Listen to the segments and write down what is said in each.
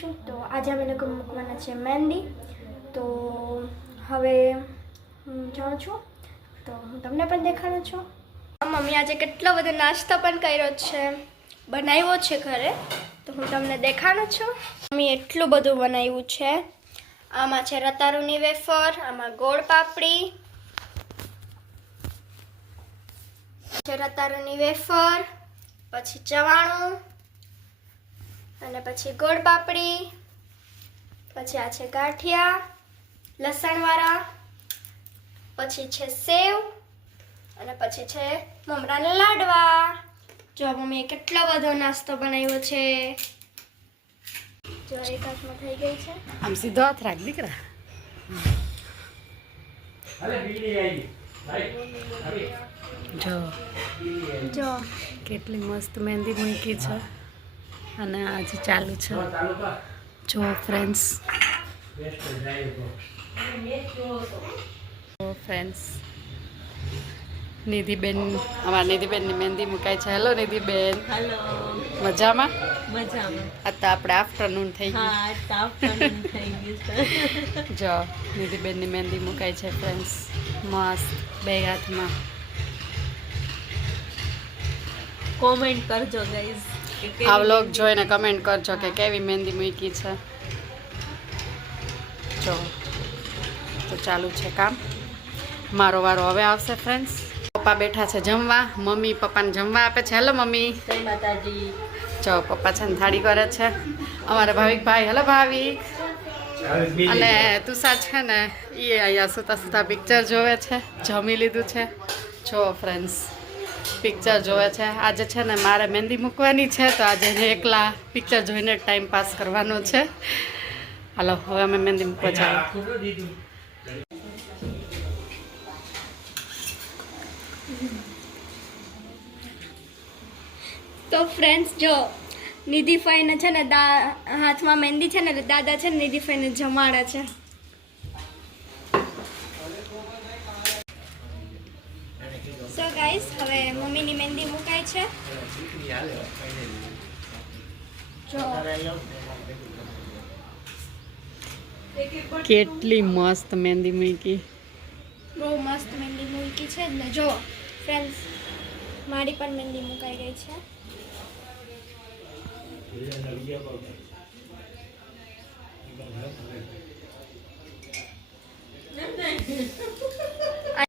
છું. તો આજે અમે લોકો મૂકવાના છે મહેંદી. તો હવે હું જાઉં છું, તો હું તમને પણ દેખાડું છું. મમ્મી આજે કેટલો બધો નાસ્તો પણ કર્યો છે, બનાવ્યો છે ઘરે, તો હું તમને દેખાડું છું. મમ્મી એટલું બધું બનાવ્યું છે. આમાં છે રતારુની વેફર, આમાં ગોળ પાપડી છે, રતારુની વેફર, પછી ચવાણું અને પછી ગોળ પાપડી, પછી આ છે ગાંઠિયા લસણવાળા, પછી છે સેવ અને પછી છે મમરાના લાડવા. જો મમ્મીએ કેટલો બધો નાસ્તો બનાવ્યો છે. જો એક હાથમાં થઈ ગઈ છે. આમ સીધો હાથ રાખ દીકરા. જો કેટલી મસ્ત મહેંદી મૂકી છે અને આજે ચાલુ છે. જો ફ્રેન્ડ્સ, નિધિબેન, અમારા નિધિબેનની મહેંદી મુકાય છે. હેલો નિધિબેન. હેલો. મજામાં? મજામાં. આ તો આપણે આફ્ટરનૂન થઈ ગયું. હા, આફ્ટરનૂન થઈ ગયું છે. જો નિધિબેનની મહેંદી મુકાય છે ફ્રેન્ડ્સ, મસ્ત બે હાથમાં. કોમેન્ટ કરજો ગાઈઝ. આ વ્લોગ જોઈને કમેન્ટ કરજો કે કેવી મહેંદી મૂકી છે. જો તો ચાલુ છે કામ. મારો વારો હવે આવશે ફ્રેન્ડ્સ. પપ્પા બેઠા છે જમવા, મમ્મી પપ્પાને જમવા આપે છે. Hello mummy. જય માતાજી. જો પપ્પા છે ને થાળી કરે છે. અમારા ભાવિકભાઈ, હેલો ભાવિક. અને તુષાર છે ને એ અહીંયા સુતા સુતા પિક્ચર જોવે છે. જમી લીધું છે. જો ફ્રેન્ડ્સ પિક્ચર જોવે છે. આજે છે ને મારે મહેંદી મૂકવાની છે, તો આજે એકલા પિક્ચર જોઈને ટાઈમ પાસ કરવાનો છે. હાલો હવે અમે મહેંદી મૂકવા જઈએ. તો ફ્રેન્ડ્સ જો નિધિફાઈને છે ને હાથમાં મહેંદી છે ને, દાદા છે ને નિધિફાઈને જમાડે છે. સો ગાઈસ, હવે મમ્મીની મહેંદી મુકાય છે. જો કેટલી મસ્ત મહેંદી મૂકી. બહુ મસ્ત મહેંદી મૂકી છે ને. જો ફ્રેન્ડ્સ, મારી પણ મહેંદી મુકાઈ ગઈ છે.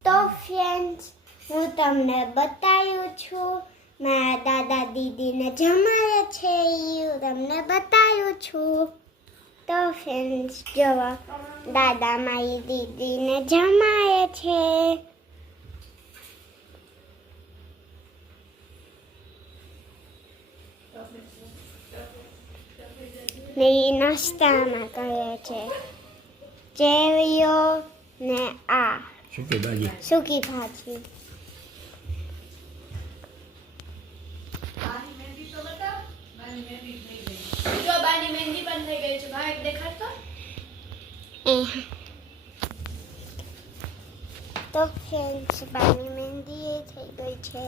તો ફ્રેન્ડ્સ, હું તમને બતાવ્યું છું મારા દાદા દીદીને જમાડે છે, હું તમને બતાવ્યું છું. તો ફ્રેન્ડ્સ જોવા, દાદા મારી દીદીને જમાડે છે. ને એ નાસ્તામાં કરે છે ચેવડીઓ ને આ સૂકી ભાજી. જો બાની મહેંદી પણ થઈ ગઈ છે. ભાઈ દેખાડતો. તો ફ્રેન્ડ્સ, બાની મહેંદી એ થઈ ગઈ છે.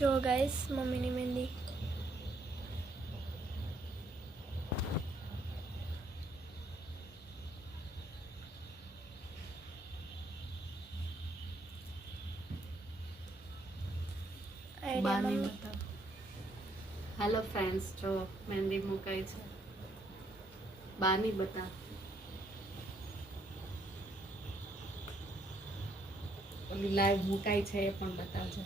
જો ગાઈસ મમ્મીની મહેંદી. હેલો ફ્રેન્ડ્સ, જો મહેંદી મુકાઈ છે. બાની બતા. ઓલી લાઈવ મુકાઈ છે એ પણ બતાવજો.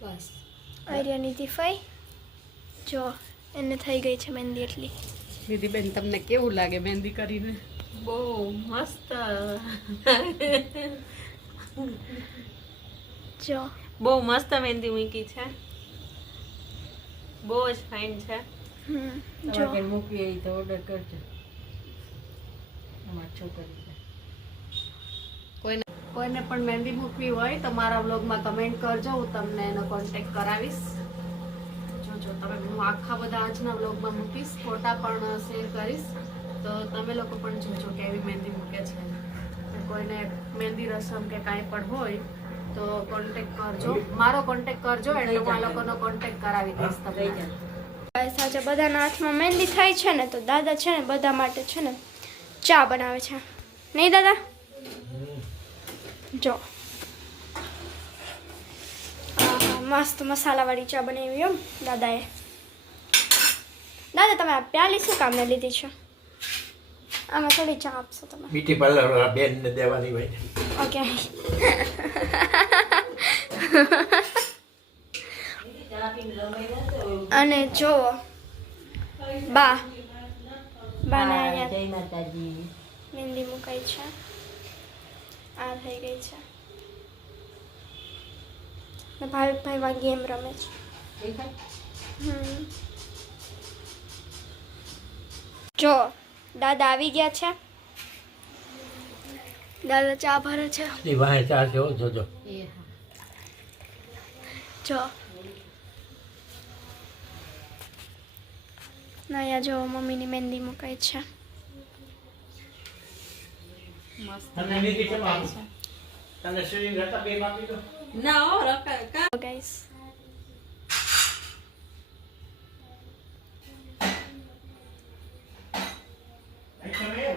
બસ આર્યા નિધિફાઈ, જો એને થઈ ગઈ છે મહેંદી એટલી. નિધિબેન, તમને કેવું લાગે મહેંદી કરીને? બહુ મસ્ત. જો બહુ મસ્ત મહેંદી મૂકી છે. બહુ જ ફાઇન છે. જો મૂકવી તો ઓર્ડર કરજો. અમારી છોકરી કોઈ કોઈને પણ મહેંદી મૂકવી હોય તો મારા વ્લોગમાં કમેન્ટ કરજો, હું તમને એનો કોન્ટેક્ટ કરાવીશ. જોજો તમે, હું આખા બધા આજના વ્લોગમાં મૂકીશ, ફોટા પણ શેર કરીશ, તો તમે લોકો પણ જોજો કેવી મહેંદી મૂકે છે. કોઈને મહેંદી રસમ કે કાંઈ પણ હોય તો કોન્ટેક્ટ કરજો, મારો કોન્ટેક્ટ કરજો એટલે હું આ લોકોનો કોન્ટેક્ટ કરાવી દઈશ તમને. સાચે બધાના હાથમાં મહેંદી થાય છે ને, તો દાદા છે ને બધા માટે છે ને ચા બનાવે છે, નહીં દાદા? જો મસ્ત મસાલાવાળી ચા બનાવી એમ દાદાએ. દાદા તમે આ પ્યાલી શું કામને લીધી છે? આમાં થોડી ચા આપશો તમે? બ્યુટી પાર્લર વાળા બેનને દેવાની હોય. ઓકે. અને જો બાને અહીંયા જય માતાજી. મહેંદી મુકાઈ છે, આ થઈ ગઈ છે. ને ભાવિકભાઈ ગેમ રમે છે. જો દાદા આવી ગયા છે, દાદા ચા ભરે છે. એ વાહે ચા છે, જોજો. જો ના અહીંયા જો મમ્મીની મહેંદી મુકાઈ છે. તને નીતિ કેમ આપું? તને શરીર રહેતા બે આપી દો. ના હો રખાય કા ગાઈસ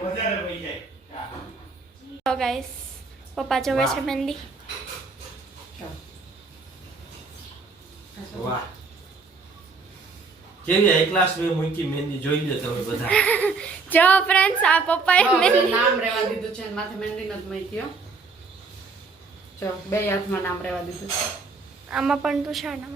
વધારે વહી જાય. તો ગાઈસ પપ્પા જોવે છે મહેંદી. વાહ, કેવી હાઈ ક્લાસ મે મૂકી મહેંદી, જોઈ લો તમે બધા. જો ફ્રેન્ડ્સ આ પપ્પાએ મહેંદી નામ રહેવા દીધું છે, માથે મહેંદી નથી મૂકી હો. જો બે હાથમાં નામ રહેવા દીધું છે. આમાં પણ તું છે ને